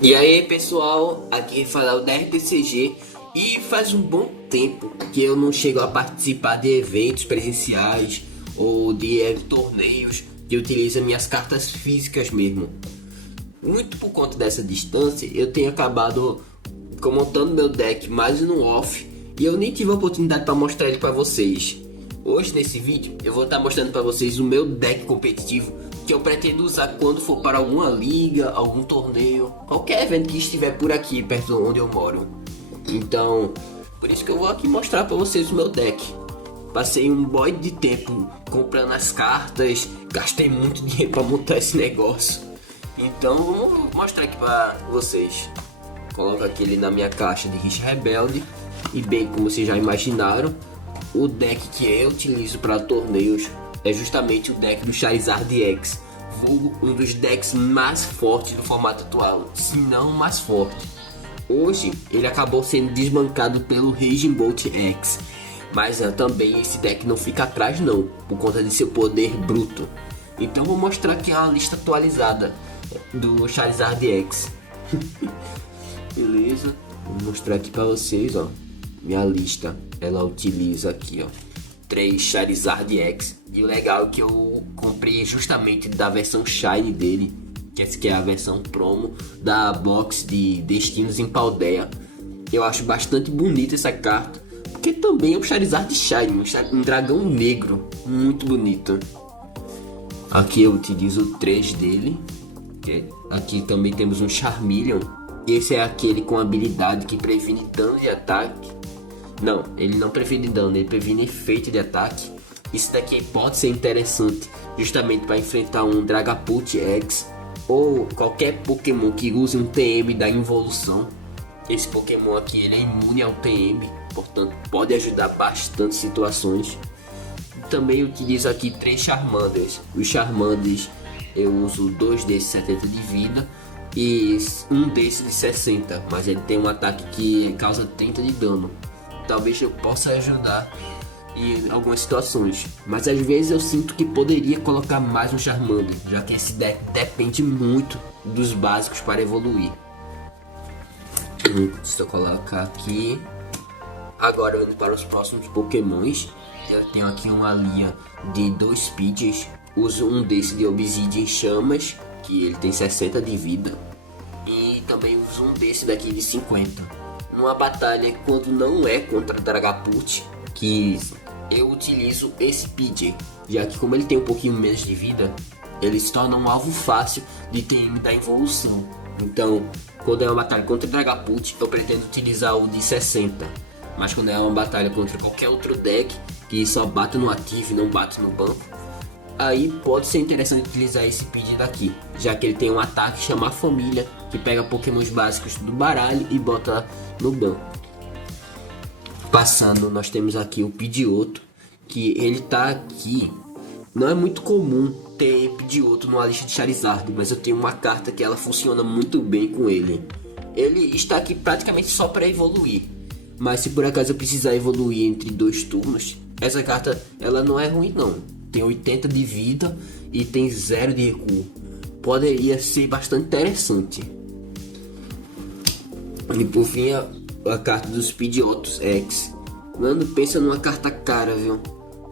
E aí pessoal, aqui quem fala é o DRTCG e faz um bom tempo que eu não chego a participar de eventos presenciais ou de torneios que utilizam minhas cartas físicas mesmo. Muito por conta dessa distância, eu tenho acabado montando meu deck mais no off e eu nem tive a oportunidade para mostrar ele para vocês. Hoje nesse vídeo eu vou estar mostrando para vocês o meu deck competitivo que eu pretendo usar quando for para alguma liga, algum torneio, qualquer evento que estiver por aqui perto de onde eu moro. Então, por isso que eu vou aqui mostrar para vocês o meu deck. Passei um boy de tempo comprando as cartas, gastei muito dinheiro para montar esse negócio. Então, vou mostrar aqui para vocês. Coloco aquele na minha caixa de Richa Rebelde e bem como vocês já imaginaram, o deck que eu utilizo para torneios é justamente o deck do Charizard X, vulgo um dos decks mais fortes do formato atual, se não o mais forte. Hoje ele acabou sendo desbancado pelo Raging Bolt X, mas também esse deck não fica atrás não, por conta de seu poder bruto. Então vou mostrar aqui uma lista atualizada do Charizard X. Beleza, vou mostrar aqui para vocês, ó. Minha lista, ela utiliza aqui, ó, 3 Charizard X. E o legal é que eu comprei justamente da versão Shine dele, que essa que é a versão promo da box de Destinos em Paldea. Eu acho bastante bonita essa carta, porque também é um Charizard Shine, um dragão negro, muito bonito. Aqui eu utilizo 3 dele. Aqui também temos um Charmeleon. Esse é aquele com habilidade que previne dano de ataque. Não, ele não previne dano, ele previne efeito de ataque. Isso daqui pode ser interessante justamente para enfrentar um Dragapult X ou qualquer Pokémon que use um TM da involução. Esse Pokémon aqui ele é imune ao TM, portanto pode ajudar bastante situações. Também utilizo aqui 3 Charmanders. Os Charmanders eu uso 2 desses 70 de vida e um desses de 60, mas ele tem um ataque que causa 30 de dano. Talvez eu possa ajudar em algumas situações, mas às vezes eu sinto que poderia colocar mais um Charmander, já que esse deck depende muito dos básicos para evoluir. Deixa eu colocar aqui. Agora indo para os próximos Pokémons, eu tenho aqui uma linha de 2 Speeds. Uso um desse de Obsidian Chamas, que ele tem 60 de vida, e também uso um desse daqui de 50. Numa batalha quando não é contra Dragapult, que eu utilizo esse PJ, já que como ele tem um pouquinho menos de vida, ele se torna um alvo fácil de TM da evolução. Então, quando é uma batalha contra Dragapult, eu pretendo utilizar o de 60. Mas quando é uma batalha contra qualquer outro deck, que só bate no ativo e não bate no banco, aí pode ser interessante utilizar esse PJ daqui, já que ele tem um ataque chamar família, que pega pokémons básicos do baralho e bota no banco. Passando, nós temos aqui o Pidgeotto, que ele tá aqui. Não é muito comum ter Pidgeotto numa lista de Charizard, mas eu tenho uma carta que ela funciona muito bem com ele. Ele está aqui praticamente só para evoluir, mas se por acaso eu precisar evoluir entre 2 turnos, essa carta ela não é ruim não. Tem 80 de vida e tem 0 de recuo. Poderia ser bastante interessante. E por fim a carta dos Pidgeottos X. Mano, pensa numa carta cara, viu?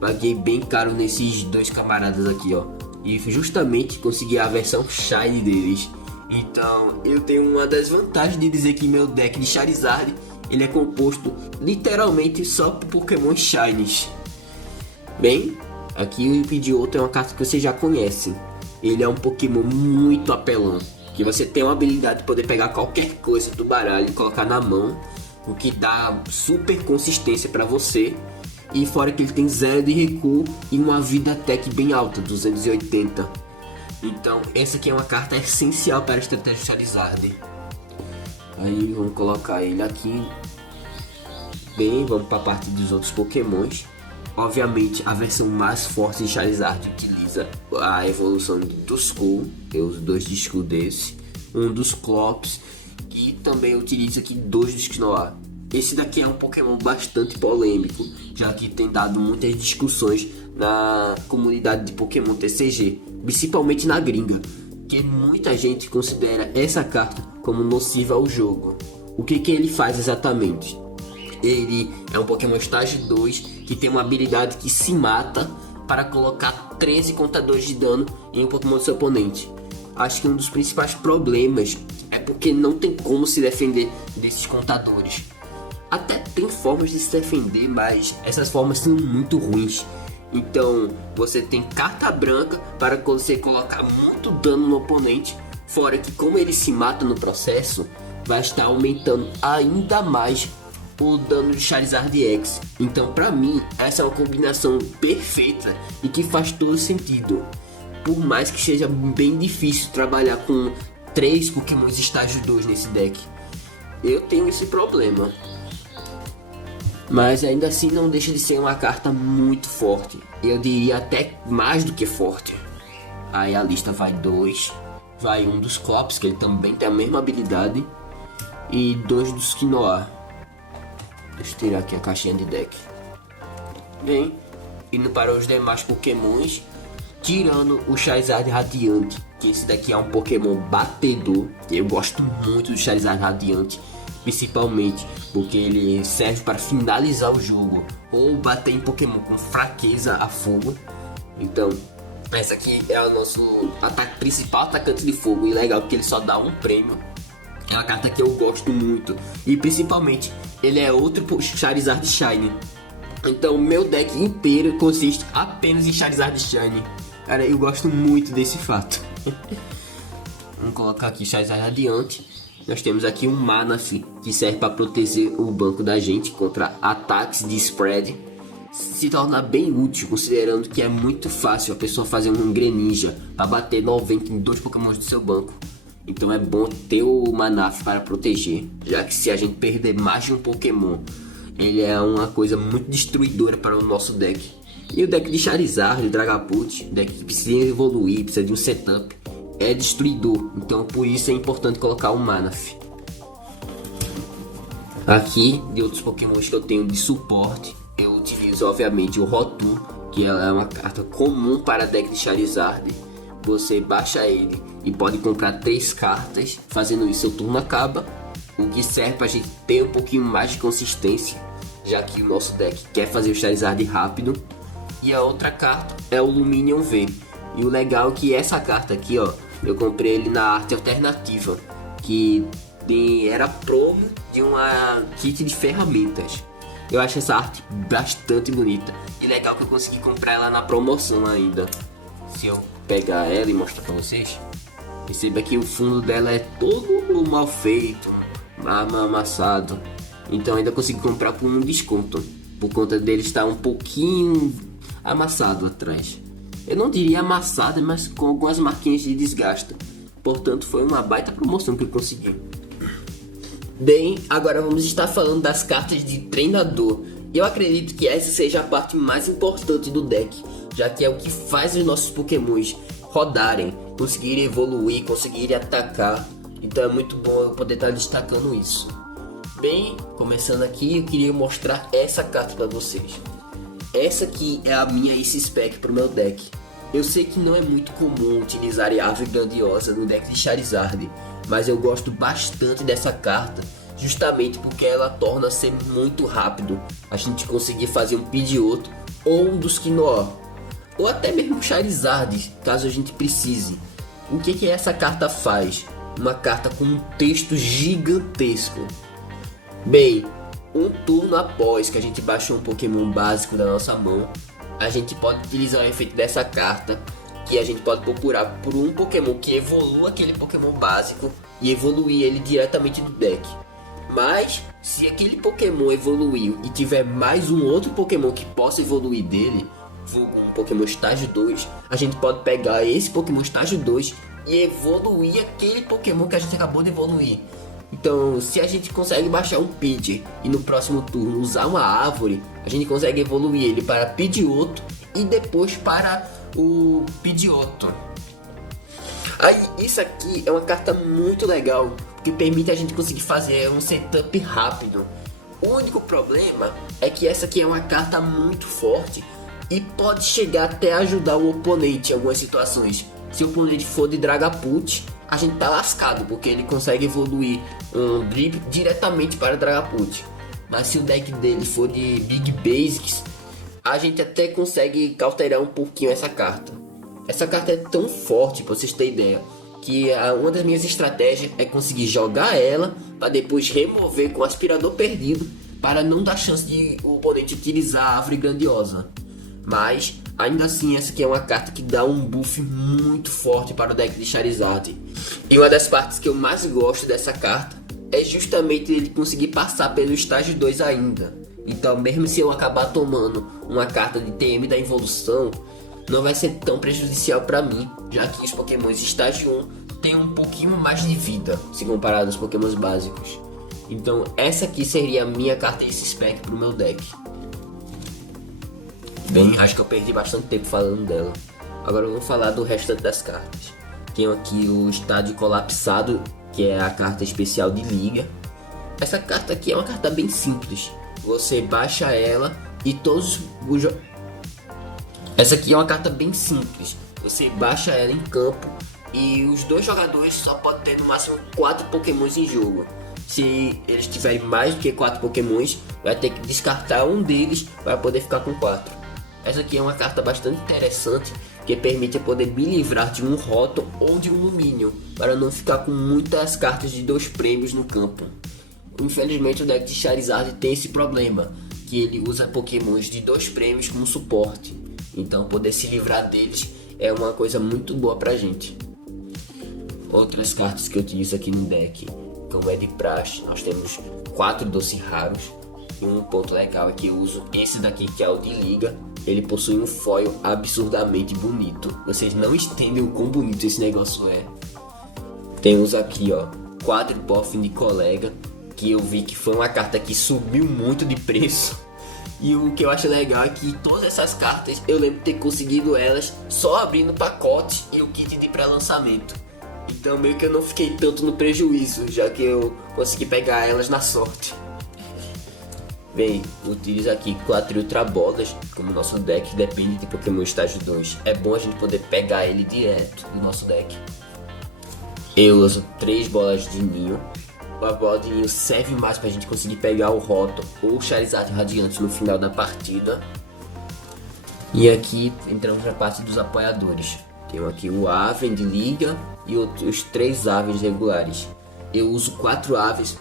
Paguei bem caro nesses 2 camaradas aqui, ó. E justamente consegui a versão Shine deles. Então eu tenho uma das vantagens de dizer que meu deck de Charizard ele é composto literalmente só por Pokémon Shinies. Bem, aqui o Pidgeotto é uma carta que você já conhece. Ele é um Pokémon muito apelão, que você tem uma habilidade de poder pegar qualquer coisa do baralho e colocar na mão, o que dá super consistência para você. E fora que ele tem 0 de recuo e uma vida tech bem alta, 280. Então essa aqui é uma carta essencial para a estratégia Charizard. Aí vamos colocar ele aqui. Bem, vamos para a parte dos outros Pokémons. Obviamente a versão mais forte de Charizard utiliza a evolução do Skull. Eu uso 2 de Skull desse, um dos Clops, que também utiliza aqui 2 de Snow. Esse daqui é um Pokémon bastante polêmico, já que tem dado muitas discussões na comunidade de Pokémon TCG, principalmente na gringa, que muita gente considera essa carta como nociva ao jogo. O que ele faz exatamente? Ele é um Pokémon estágio 2 que tem uma habilidade que se mata para colocar 13 contadores de dano em um Pokémon do seu oponente. Acho que um dos principais problemas é porque não tem como se defender desses contadores. Até tem formas de se defender, mas essas formas são muito ruins. Então você tem carta branca para você colocar muito dano no oponente, fora que como ele se mata no processo, vai estar aumentando ainda mais o dano de Charizard X. Então pra mim essa é uma combinação perfeita e que faz todo sentido. Por mais que seja bem difícil trabalhar com 3 Pokémons estágio 2 nesse deck, eu tenho esse problema. Mas ainda assim não deixa de ser uma carta muito forte. Eu diria até mais do que forte. Aí a lista vai 2. Vai um dos Clops, que ele também tem a mesma habilidade. E 2 dos Quinoa. Deixa eu tirar aqui a caixinha de deck. Bem, indo para os demais Pokémons, tirando o Charizard Radiante, que esse daqui é um Pokémon batedor. Eu gosto muito do Charizard Radiante, principalmente porque ele serve para finalizar o jogo ou bater em Pokémon com fraqueza a fogo. Então essa aqui é o nosso principal atacante de fogo, e legal porque ele só dá um prêmio. É uma carta que eu gosto muito, e principalmente ele é outro Charizard Shiny. Então meu deck inteiro consiste apenas em Charizard Shiny. Cara, eu gosto muito desse fato. Vamos colocar aqui Charizard Radiante. Nós temos aqui um Manaphy, que serve para proteger o banco da gente contra ataques de spread. Se torna bem útil, considerando que é muito fácil a pessoa fazer um Greninja para bater 90 em 2 Pokémon do seu banco. Então é bom ter o Manaphy para proteger, já que se a gente perder mais de um Pokémon, ele é uma coisa muito destruidora para o nosso deck. E o deck de Charizard, Dragapult, deck que precisa evoluir, precisa de um setup, é destruidor. Então por isso é importante colocar o Manaphy. Aqui, de outros Pokémons que eu tenho de suporte, eu utilizo obviamente o Rotom, que é uma carta comum para deck de Charizard. Você baixa ele e pode comprar 3 cartas. Fazendo isso, seu turno acaba, o que serve para a gente ter um pouquinho mais de consistência, já que o nosso deck quer fazer o Charizard rápido. E a outra carta é o Lumineon V. E o legal é que essa carta aqui, ó, eu comprei ele na arte alternativa, que era promo de uma kit de ferramentas. Eu acho essa arte bastante bonita, e legal que eu consegui comprar ela na promoção ainda. Se eu pegar ela e mostrar pra vocês, perceba que o fundo dela é todo mal feito, amassado. Então ainda consegui comprar por um desconto, por conta dele estar um pouquinho amassado atrás. Eu não diria amassado, mas com algumas marquinhas de desgaste. Portanto, foi uma baita promoção que eu consegui. Bem, agora vamos estar falando das cartas de treinador. Eu acredito que essa seja a parte mais importante do deck, já que é o que faz os nossos Pokémons rodarem, conseguirem evoluir, conseguirem atacar. Então é muito bom eu poder estar destacando isso. Bem, começando aqui, eu queria mostrar essa carta para vocês. Essa aqui é a minha Ace Spec para o meu deck. Eu sei que não é muito comum utilizar a Árvore Grandiosa no deck de Charizard, mas eu gosto bastante dessa carta, justamente porque ela torna ser muito rápido a gente conseguir fazer um Pidgeotto ou um dos Quinoa, ou até mesmo Charizard, caso a gente precise. O que essa carta faz? Uma carta com um texto gigantesco. Bem, um turno após que a gente baixou um Pokémon básico da nossa mão, a gente pode utilizar o efeito dessa carta, que a gente pode procurar por um Pokémon que evolua aquele Pokémon básico e evoluir ele diretamente do deck. Mas, se aquele Pokémon evoluiu e tiver mais um outro Pokémon que possa evoluir dele, um Pokémon estágio 2, a gente pode pegar esse Pokémon estágio 2 e evoluir aquele Pokémon que a gente acabou de evoluir. Então, se a gente consegue baixar um Pidgey e no próximo turno usar uma árvore, a gente consegue evoluir ele para Pidgeotto e depois para o Pidgeotto. Aí, isso aqui é uma carta muito legal, que permite a gente conseguir fazer um setup rápido. O único problema é que essa aqui é uma carta muito forte e pode chegar até ajudar o oponente em algumas situações. Se o oponente for de Dragapult, a gente tá lascado, porque ele consegue evoluir um drip diretamente para Dragapult. Mas se o deck dele for de Big Basics, a gente até consegue cauterar um pouquinho essa carta. Essa carta é tão forte, pra vocês terem ideia, que uma das minhas estratégias é conseguir jogar ela para depois remover com o aspirador perdido, para não dar chance de o oponente utilizar a árvore grandiosa. Mas ainda assim, essa aqui é uma carta que dá um buff muito forte para o deck de Charizard. E uma das partes que eu mais gosto dessa carta é justamente ele conseguir passar pelo estágio 2 ainda. Então mesmo se eu acabar tomando uma carta de TM da evolução, não vai ser tão prejudicial para mim, já que os pokémons estágio 1 tem um pouquinho mais de vida se comparado aos pokémons básicos. Então essa aqui seria a minha carta desse spec pro meu deck. Bem, acho que eu perdi bastante tempo falando dela. Agora vamos falar do restante das cartas. Tenho aqui o Estádio Colapsado, que é a carta especial de liga. Essa carta aqui é uma carta bem simples. Você baixa ela e todos os... Essa aqui é uma carta bem simples. Você baixa ela em campo e os dois jogadores só podem ter no máximo 4 pokémons em jogo. Se eles tiverem mais do que 4 pokémons, vai ter que descartar um deles para poder ficar com 4. Essa aqui é uma carta bastante interessante, que permite poder me livrar de um Rotom ou de um Luminio, para não ficar com muitas cartas de 2 prêmios no campo. Infelizmente o deck de Charizard tem esse problema, que ele usa pokémons de 2 prêmios como suporte. Então poder se livrar deles é uma coisa muito boa pra gente. Outras cartas que eu utilizo aqui no deck, como é de praxe, nós temos 4 doce raros. E um ponto legal é que eu uso esse daqui, que é o de liga. Ele possui um foil absurdamente bonito. Vocês não entendem o quão bonito esse negócio é. Temos aqui, ó, Quadripoff de Colega, que eu vi que foi uma carta que subiu muito de preço. E o que eu acho legal é que todas essas cartas eu lembro de ter conseguido elas só abrindo o pacote e o kit de pré-lançamento. Então meio que eu não fiquei tanto no prejuízo, já que eu consegui pegar elas na sorte. Bem, utilizo aqui 4 Ultra Bolas, como nosso deck depende de Pokémon estágio 2. É bom a gente poder pegar ele direto do nosso deck. Eu uso 3 bolas de ninho. A bola de ninho serve mais pra gente conseguir pegar o Rotom ou o Charizard Radiante no final da partida. E aqui entramos na parte dos apoiadores. Tenho aqui o Aven de liga e os 3 Avens regulares. Eu uso 4 Aves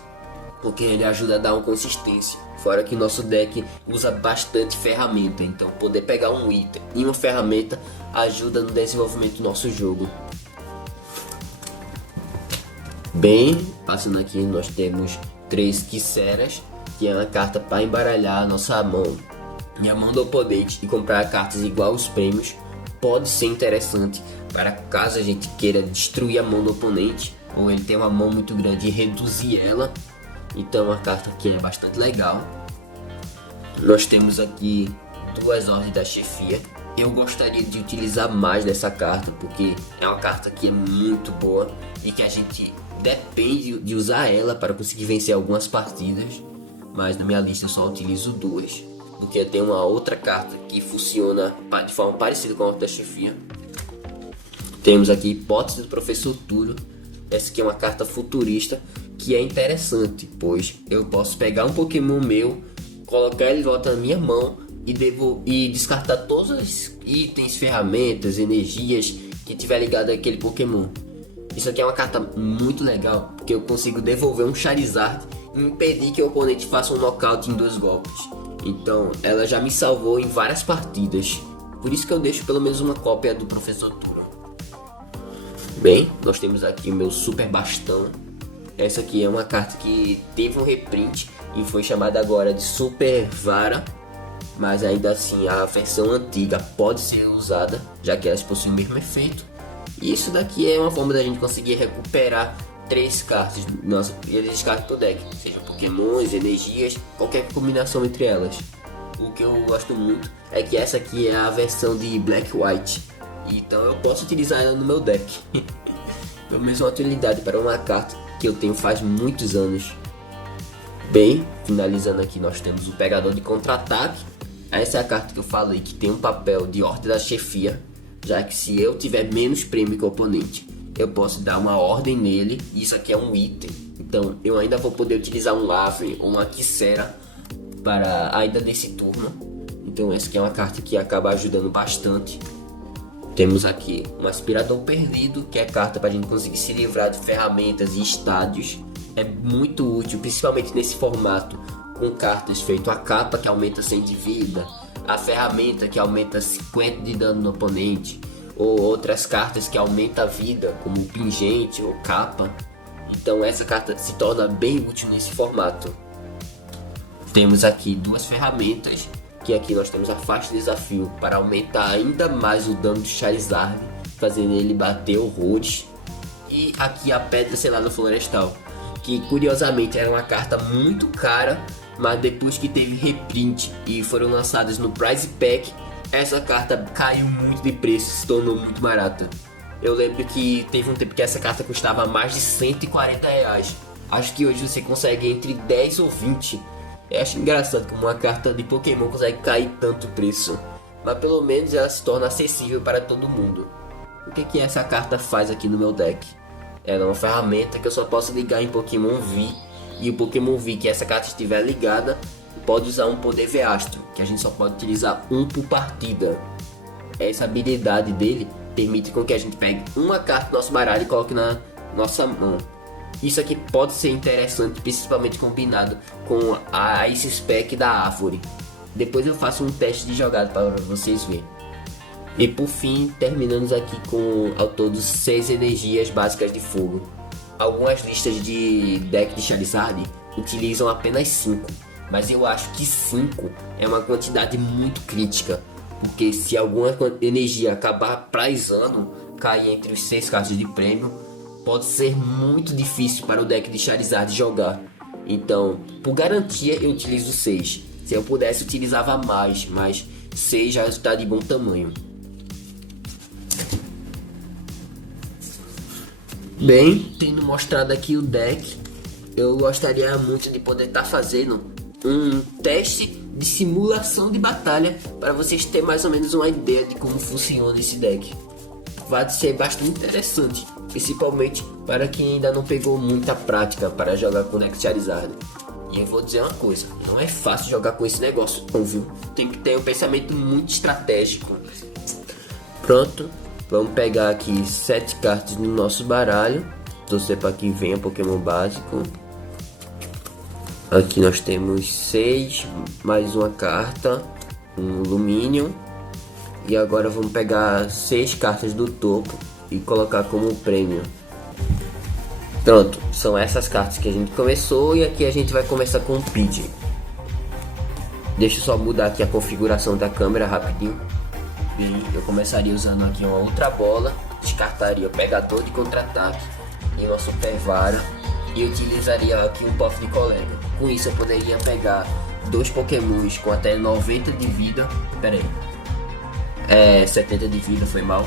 porque ele ajuda a dar uma consistência. Fora que nosso deck usa bastante ferramenta, então poder pegar um item e uma ferramenta ajuda no desenvolvimento do nosso jogo. Bem, passando aqui nós temos 3 Quiceras, que é uma carta para embaralhar a nossa mão. E a mão do oponente e comprar cartas igual aos prêmios pode ser interessante para caso a gente queira destruir a mão do oponente, ou ele tem uma mão muito grande e reduzir ela. Então a carta aqui é bastante legal. Nós temos aqui 2 Ordens da Chefia. Eu gostaria de utilizar mais dessa carta, porque é uma carta que é muito boa e que a gente depende de usar ela para conseguir vencer algumas partidas. Mas na minha lista eu só utilizo 2, porque tem uma outra carta que funciona de forma parecida com a Ordem da Chefia. Temos aqui Hipótese do Professor Túlio. Essa aqui é uma carta futurista que é interessante, pois eu posso pegar um Pokémon meu, colocar ele de volta na minha mão e descartar todos os itens, ferramentas, energias que tiver ligado àquele Pokémon. Isso aqui é uma carta muito legal, porque eu consigo devolver um Charizard e impedir que o oponente faça um nocaute em 2 golpes. Então ela já me salvou em várias partidas, por isso que eu deixo pelo menos uma cópia do Professor Túlio. Bem, nós temos aqui o meu Super Bastão. Essa aqui é uma carta que teve um reprint e foi chamada agora de Super Vara, mas ainda assim a versão antiga pode ser usada, já que elas possuem o mesmo efeito. E isso daqui é uma forma da gente conseguir recuperar 3 cartas e eles descartam pro deck, seja pokémons, energias, qualquer combinação entre elas. O que eu gosto muito é que essa aqui é a versão de Black White, então eu posso utilizar ela no meu deck. Pelo menos uma utilidade para uma carta que eu tenho faz muitos anos. Bem, finalizando aqui nós temos o Pegador de Contra-Ataque. Essa é a carta que eu falei que tem um papel de Ordem da Chefia, já que se eu tiver menos prêmio que o oponente eu posso dar uma ordem nele. Isso aqui é um item, então eu ainda vou poder utilizar um Lave ou uma Quisera para ainda nesse turno. Então essa aqui é uma carta que acaba ajudando bastante. Temos aqui um Aspirador Perdido, que é carta para a gente conseguir se livrar de ferramentas e estádios. É muito útil, principalmente nesse formato, com cartas feito a capa, que aumenta 100 de vida, a ferramenta, que aumenta 50 de dano no oponente, ou outras cartas que aumentam a vida, como o Pingente ou capa. Então essa carta se torna bem útil nesse formato. Temos aqui duas ferramentas, que aqui nós temos a Faixa de Desafio para aumentar ainda mais o dano do Charizard, fazendo ele bater horrores. E aqui a Pedra Selada Florestal, que curiosamente era uma carta muito cara, mas depois que teve reprint e foram lançadas no Prize Pack, essa carta caiu muito de preço, se tornou muito barata. Eu lembro que teve um tempo que essa carta custava mais de R$140. Acho que hoje você consegue entre 10 ou 20. Eu acho engraçado como uma carta de Pokémon consegue cair tanto preço, mas pelo menos ela se torna acessível para todo mundo. O que essa carta faz aqui no meu deck? Ela é uma ferramenta que eu só posso ligar em Pokémon V, e o Pokémon V que essa carta estiver ligada pode usar um poder V-Astro, que a gente só pode utilizar um por partida. Essa habilidade dele permite com que a gente pegue uma carta do nosso baralho e coloque na nossa mão. Isso aqui pode ser interessante, principalmente combinado com a Ice Spec da Árvore. Depois eu faço um teste de jogada para vocês verem. E por fim, terminamos aqui com ao todo 6 energias básicas de fogo. Algumas listas de deck de Charizard utilizam apenas 5, mas eu acho que 5 é uma quantidade muito crítica, porque se alguma energia acabar prizando, cair entre os 6 cartas de prêmio, pode ser muito difícil para o deck de Charizard jogar. Então, por garantia, eu utilizo 6. Se eu pudesse, utilizava mais, mas 6 já está de bom tamanho. Bem, tendo mostrado aqui o deck, eu gostaria muito de poder estar fazendo um teste de simulação de batalha para vocês terem mais ou menos uma ideia de como funciona esse deck. Vai ser bastante interessante, principalmente para quem ainda não pegou muita prática para jogar com o deck Charizard. E eu vou dizer uma coisa, não é fácil jogar com esse negócio não, viu? Tem que ter um pensamento muito estratégico. Pronto, vamos pegar aqui 7 cartas no nosso baralho, torcer para que venha Pokémon básico. Aqui nós temos 6, mais uma carta, um Lumineon. E agora vamos pegar 6 cartas do topo e colocar como prêmio. Pronto, são essas cartas que a gente começou, e aqui a gente vai começar com o Pidgey. Deixa eu só mudar aqui a configuração da câmera rapidinho. Bem, eu começaria usando aqui uma outra bola, descartaria o Pegador de Contra-Ataque e uma Super Vara, e utilizaria aqui um Puff de Colega. Com isso eu poderia pegar 2 Pokémons com até 90 de vida. Pera aí. 70 de vida, foi mal.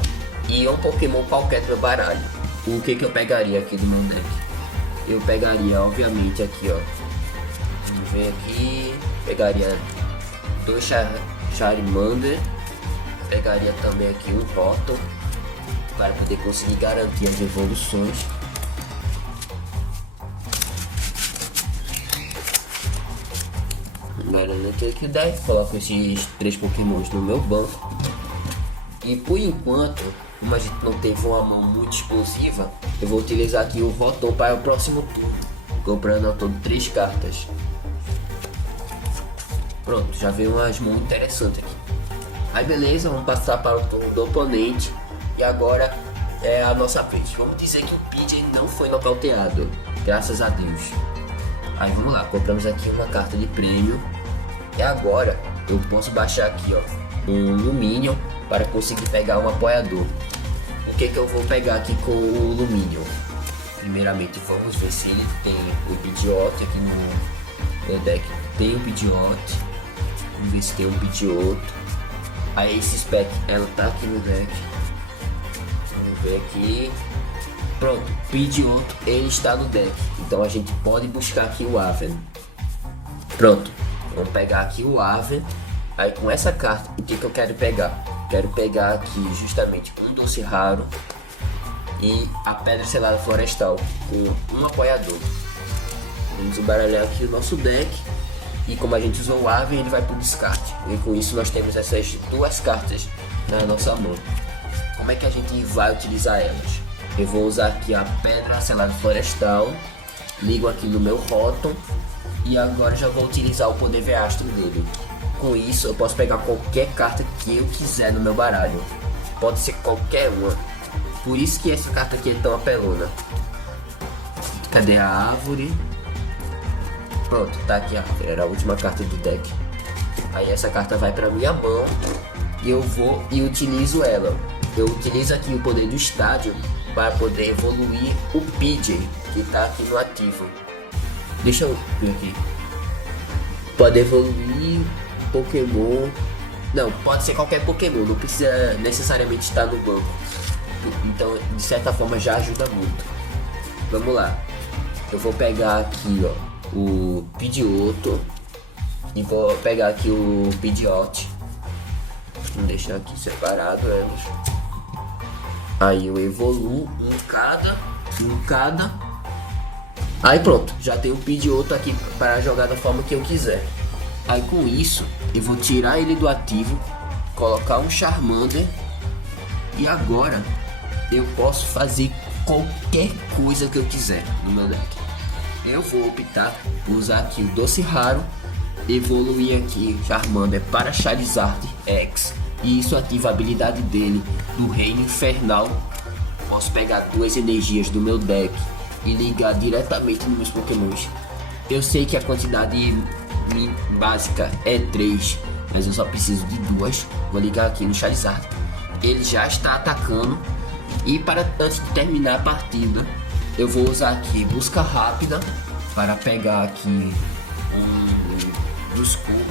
E um Pokémon qualquer do meu baralho. O que eu pegaria aqui do meu deck? Eu pegaria, obviamente, aqui, ó. Vamos ver aqui. Pegaria 2 Charmander. Pegaria também aqui um Rotom, para poder conseguir garantir as evoluções. Garantir aqui 10. Coloco esses 3 Pokémons no meu banco. E por enquanto, como a gente não teve uma mão muito explosiva, eu vou utilizar aqui o Rotom para o próximo turno, comprando ao todo 3 cartas. Pronto, já veio umas mãos interessantes aqui. Aí beleza, vamos passar para o turno do oponente. E agora é a nossa vez. Vamos dizer que o Pidgey não foi nocauteado, graças a Deus. Aí vamos lá, compramos aqui uma carta de prêmio. E agora eu posso baixar aqui, ó, um Lumineon para conseguir pegar um apoiador. O que eu vou pegar aqui com o Lumineon? Primeiramente vamos ver se ele tem o Pidgeot aqui no meu deck. Tem o Pidgeot. Vamos ver se tem um Pidgeot. A Ace Spec, ela tá aqui no deck. Vamos ver aqui. Pronto, Pidgeot, ele está no deck. Então a gente pode buscar aqui o Aven. Pronto, vamos pegar aqui o Aven. Aí com essa carta, o que eu quero pegar? Quero pegar aqui justamente um doce raro. e a Pedra Selada Florestal com um apoiador. Vamos embaralhar aqui o nosso deck. E como a gente usou o Arven, ele vai pro descarte. E com isso nós temos essas duas cartas na nossa mão. Como é que a gente vai utilizar elas? Eu vou usar aqui a Pedra Selada Florestal. Ligo aqui no meu Rotom. E agora já vou utilizar o poder Veastro dele. Com isso eu posso pegar qualquer carta que eu quiser no meu baralho. Pode ser qualquer uma. Por isso que essa carta aqui é tão apelona. Cadê a árvore? Pronto, tá aqui a árvore. Era a última carta do deck. Aí essa carta vai pra minha mão. E eu vou e utilizo ela. Eu utilizo aqui o poder do estádio para poder evoluir o PJ, que tá aqui no ativo. Deixa eu ver aqui. Pode evoluir Pokémon. Não, pode ser qualquer Pokémon, não precisa necessariamente estar no banco. Então, de certa forma, já ajuda muito. Vamos lá. Eu vou pegar aqui, ó, o Pidgeotto. E vou pegar aqui o Pidgeot. Vou deixar aqui separado elas. Aí eu evoluo um cada. Aí pronto, já tenho o Pidgeotto aqui para jogar da forma que eu quiser. Aí com isso, eu vou tirar ele do ativo, colocar um Charmander. E agora, eu posso fazer qualquer coisa que eu quiser no meu deck. Eu vou optar por usar aqui o Doce Raro, evoluir aqui Charmander para Charizard X. E isso ativa a habilidade dele do Reino Infernal. Posso pegar duas energias do meu deck e ligar diretamente nos meus Pokémons. Eu sei que a quantidade básica é 3, mas eu só preciso de 2. Vou ligar aqui no Charizard. Ele já está atacando. E antes de terminar a partida, eu vou usar aqui Busca Rápida para pegar aqui um Duskull.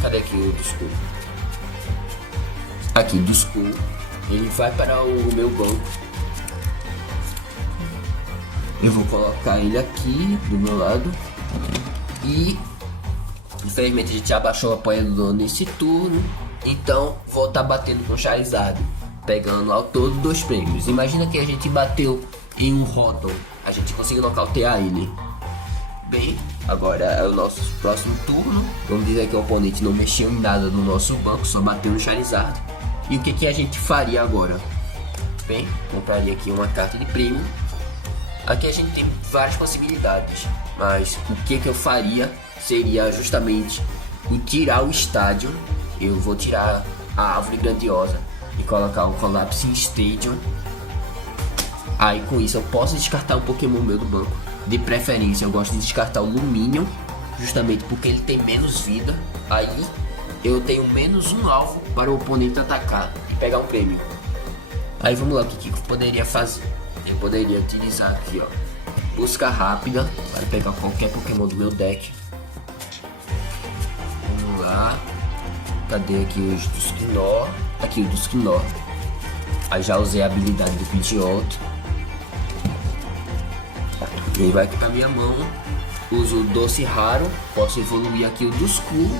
Cadê aqui o Duskull? Aqui, Duskull. Ele vai para o meu banco. Eu vou colocar ele aqui do meu lado. E infelizmente a gente já baixou o apoiador nesse turno. Então vou estar batendo com o Charizard, pegando ao todo 2 prêmios. Imagina que a gente bateu em um Rotom, a gente conseguiu nocautear ele. Bem, agora é o nosso próximo turno. Vamos dizer que o oponente não mexeu em nada no nosso banco, só bateu no Charizard. E o que a gente faria agora? Bem, compraria aqui uma carta de prêmio. Aqui a gente tem várias possibilidades, mas o que eu faria seria justamente tirar o estádio. Eu vou tirar a árvore grandiosa e colocar o Collapsing Stadium. Aí com isso eu posso descartar um Pokémon meu do banco. De preferência eu gosto de descartar o Lumineon, justamente porque ele tem menos vida. Aí eu tenho menos um alvo para o oponente atacar e pegar um prêmio. Aí vamos lá, o que eu poderia fazer? Eu poderia utilizar aqui, ó, Busca Rápida para pegar qualquer Pokémon do meu deck. Vamos lá. Cadê aqui os Dusknoir? Aqui o Dusknoir. Aí já usei a habilidade do Pidgeotto. Ele vai aqui pra minha mão. Uso o Doce Raro. Posso evoluir aqui o Duskull.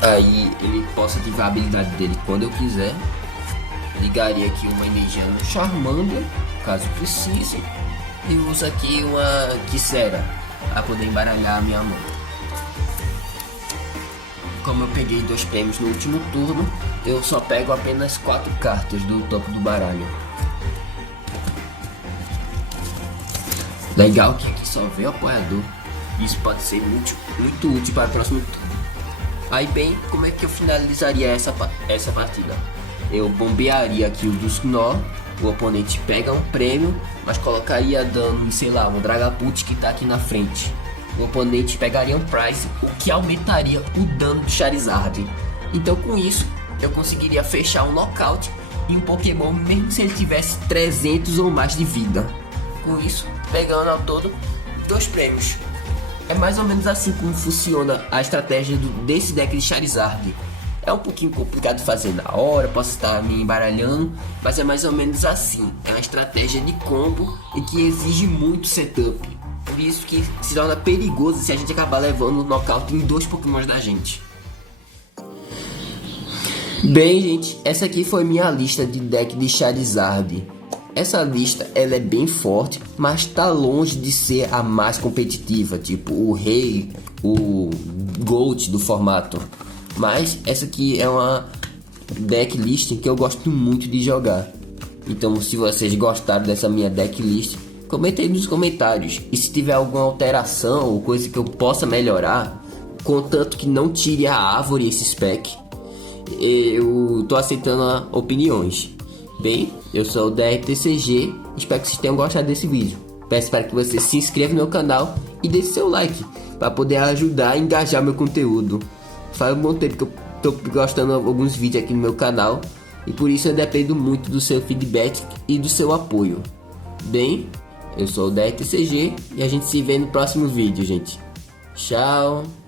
Aí ele possa ativar a habilidade dele quando eu quiser. Ligaria aqui uma energia no Charmander, caso precise. E uso aqui uma Quisera para poder embaralhar a minha mão. Como eu peguei 2 prêmios no último turno, eu só pego apenas 4 cartas do topo do baralho. Legal que aqui só vem o apoiador. Isso pode ser muito útil para o próximo turno. Aí bem, como é que eu finalizaria essa partida? Eu bombearia aqui o Dusknoir, o oponente pega um prêmio, mas colocaria dano em, sei lá, um Dragapult que tá aqui na frente. O oponente pegaria um Prize, o que aumentaria o dano do Charizard. Então com isso, eu conseguiria fechar um nocaute em um Pokémon, mesmo se ele tivesse 300 ou mais de vida. Com isso, pegando ao todo 2 prêmios. É mais ou menos assim como funciona a estratégia desse deck de Charizard. É um pouquinho complicado de fazer na hora, posso estar me embaralhando, mas é mais ou menos assim. É uma estratégia de combo e que exige muito setup. Por isso que se torna perigoso se a gente acabar levando o nocaute em 2 Pokémon da gente. Bem, gente, essa aqui foi minha lista de deck de Charizard. essa lista ela é bem forte, mas tá longe de ser a mais competitiva, tipo o rei, o GOAT do formato. Mas essa aqui é uma decklist que eu gosto muito de jogar. Então, se vocês gostaram dessa minha decklist, comenta aí nos comentários. E se tiver alguma alteração ou coisa que eu possa melhorar, contanto que não tire a árvore esse spec, eu tô aceitando opiniões. Bem, eu sou o DRTCG, espero que vocês tenham gostado desse vídeo. Peço para que você se inscreva no meu canal e deixe seu like, para poder ajudar a engajar meu conteúdo. Faz um bom tempo que eu tô gostando de alguns vídeos aqui no meu canal, e por isso eu dependo muito do seu feedback e do seu apoio. Bem, eu sou o DRTCG e a gente se vê no próximo vídeo, gente. Tchau!